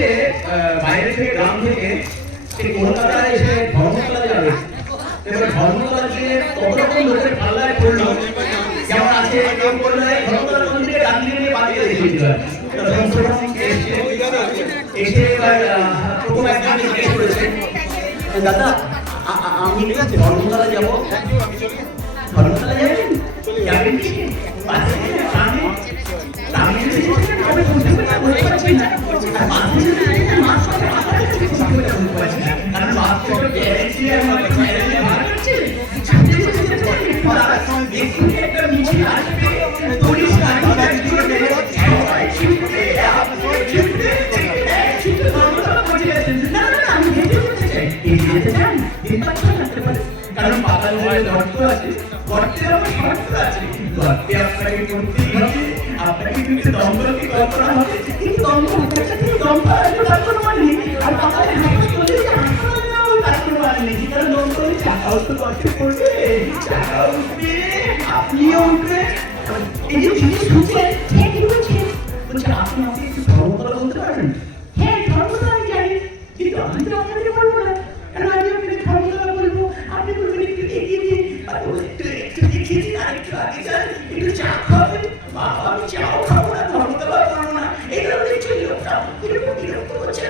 হচ্ছে বাইরে থেকে গ্রাম থেকে কলকাতায় এসে ধর্মতলা যাবে। এবার ধর্মতলা গিয়ে কত রকম লোকের পাল্লায় পড়লো, যেমন আছে কেউ বললো ধর্মতলা মন্দিরে গান্ধী নিয়ে বাঁধিয়ে রেখেছিল। এসে প্রথম একজন জিজ্ঞেস করেছে, দাদা আমি ধর্মতলা যাবো, ধর্মতলা যাবেন? যাবেন কি? কারণ পাতাল গর্ত আছে, গর্তের আমার শর্ত আছে, গর্তে আপনাকে করতেই হবে, আপনাকে কিন্তু দম্পতি কল্পনা হবে, কিন্তু দম্পতি তার কোনো মানে নেই। আর পাতালে হাঁটতে চলে তার কোনো মানে নেই, কারণ দম্পতি চাকাও তো গর্তে পড়বে, চাকাও উঠবে, আপনিও উঠবে। এই যে জিনিস শুনছেন, কি বলছেন? বলছে আপনি আমাকে একটু ধর্মতলা বলতে পারবেন? হ্যাঁ, ধর্মতলা আমি জানি, কিন্তু আমি তো আপনাকে বলবো না, কারণ আমি আপনাকে ধর্মতলা বলবো, আপনি বলবেন একটু এগিয়ে দিন, একটু দেখিয়ে দিন, আর একটু আগে যান, একটু চা খাবেন। বাবা আমি চাও খাবো না, ধর্মতলা করবো না, এই ধরনের কিছু লোকটা এরকম বিরক্ত করছে।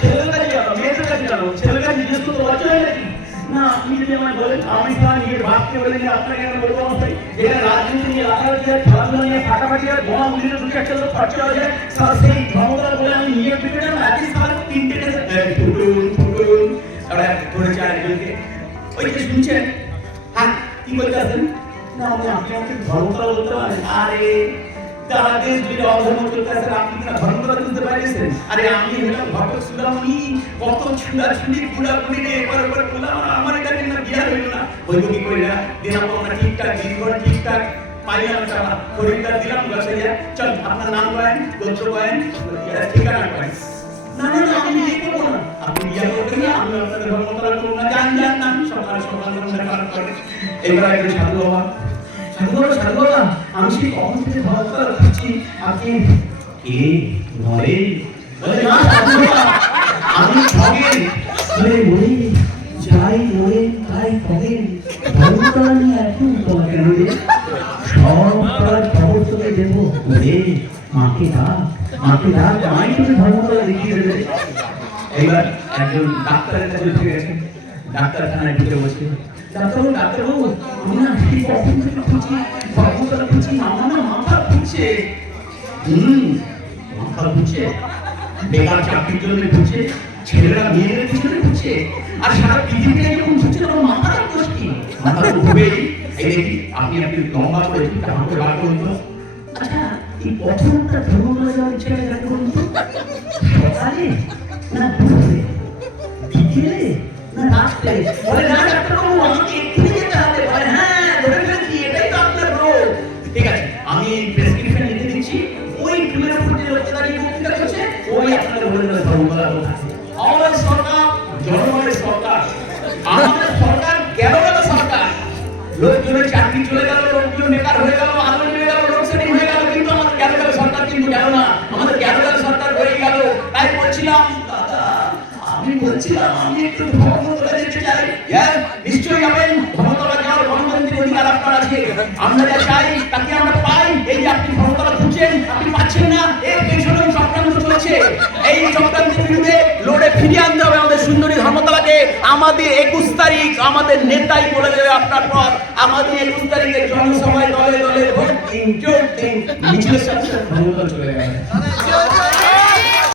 ছেলের কাছে যাবো, মেয়েদের কাছে যাবো, ছেলের কাছে জিজ্ঞেস করতে লজ্জা হয় নাকি? না, আপনি যদি আমায় বলেন, আমি তার নিজের ভাবকে বলেন যে আপনাকে আমি বলবো আমায়, যেটা রাজনীতি নিয়ে রাখাচ্ছে, খেলাধুলা নিয়ে ফাটাফাটি হয়, বোমা উড়িয়ে দুটো একটা লোক খরচা হয়ে যায়, সেই ধর্মতলা বলে আমি নিজের পিঠে একই সাল তিনটে ফুটুন তারা ধরে যায় একজনকে। ওই যে শুনছেন, হ্যাঁ কি বলতে আসেন? না আপনি আমাকে ধর্মতলা বলতে পারেন? আরে তারা দেশ জুড়ে অধর্ম চলতে আসে, আপনি কিনা ধর্মতলা বুঝতে পারিয়েছেন? আরে আমি হলাম ঘটক সুদামণি, কত ছুড়াছুড়ি পুড়াপুড়ি রে এবার বললাম আমার এটা কিনা বিয়া হইল না, হইব কি করি না, দিলাম আমরা ঠিকঠাক দিনভর ঠিকঠাক পাইলাম, চালা খরিদ্দার দিলাম বসে যায়, চল আপনার নাম কয়েন, গোত্র কয়েন, ঠিকানা কয়েন। না না না আমি বিয়ে করবো না, আপনি বিয়ে করবেন না, আমি আপনাদের ধর্মতলা করবো না, যান না সকাল সকাল করে। এবার একটু সাধু বাবা, আমি সেই কখন থেকে ধর্মতলা খুঁজছি, আপনি কে নরেন? আমি ঠগেন, মরে যাই মরে তাই ঠগেন, ধর্মতলা নিয়ে এখন তোমার কেন রে? সব করার খবর তোকে দেবো, ওরে মাকে ডাক, আমি তোকে ধর্মতলা দেখিয়ে দেবে। এইবার একজন ডাক্তারের কাছে উঠে গেছে, ডাক্তারখানায় ঢুকে বসে, ডাক্তারবাবু আমি না কখন থেকে খুঁজছি, ধর্মতলা খুঁজছি, আমার না মাথা ঘুরছে। মাথা ঘুরছে? বেকার চাকরির জন্য ঘুরছে, ছেলেরা মেয়েদের পিছনে ঘুরছে, আর সারা পৃথিবীটা যখন ঘুরছে তখন মাথার দোষ কি? মাথা ঘুরবেই। এই দেখি আপনি একটু লম্বা করে আমাকে বার করুন তো। আচ্ছা এই প্রথমটা ধর্মতলা যাওয়ার ইচ্ছা যাকে বলুন তো, সকালে না দুপুরে, বিকেলে না রাত্রে? বলে না ডাক্তারবাবু আমাকে এক্ষুনি যেতে হবে। বলে হ্যাঁ ধরে ফেলছি, এটাই তো আপনার রোগ। ঠিক আছে আমি প্রেসক্রিপশন লিখে দিচ্ছি, ওই টুলের উপর যে লোকটা দাঁড়িয়ে বক্তৃতা করছে ওই আপনার বলে দেবে ধর্মতলা কথা। আমাদের সরকার জনগণের সরকার, আমাদের সরকার গেল সরকার, লোকজনের চাকরি চলে গেল, লোকজন বেকার হয়ে গেল, আলো নিয়ে গেল, লোডশেডিং হয়ে গেল, কিন্তু আমাদের গেল সরকার কিন্তু গেল না, আমাদের গেল সরকার হয়ে গেল। তাই বলছিলাম দাদা, আমি বলছিলাম আমি একটু ধর্মতলা যেতে চাই। হ্যাঁ নিশ্চয়ই যাবেন, ধর্মতলা যাওয়ার গণতান্ত্রিক অধিকার আপনার আছে, আমরা যা চাই তাকে আমরা পাই। এই যে আপনি ধর্মতলা খুঁজছেন, আপনি পাচ্ছেন না, এই পেছনে চক্রান্ত চলছে, এই চক্রান্তের বিরুদ্ধে লড়ে ফিরিয়ে আনতে হবে আমাদের সুন্দরী ধর্মতলাকে। আমাদের 21 তারিখ আমাদের নেতাই বলে দেবে আপনার পর, আমাদের 21 তারিখের জনসভায় দলে দলে ভোট দিন, জোট দিন, মিছিলের সাথে ধর্মতলা চলে যাবে।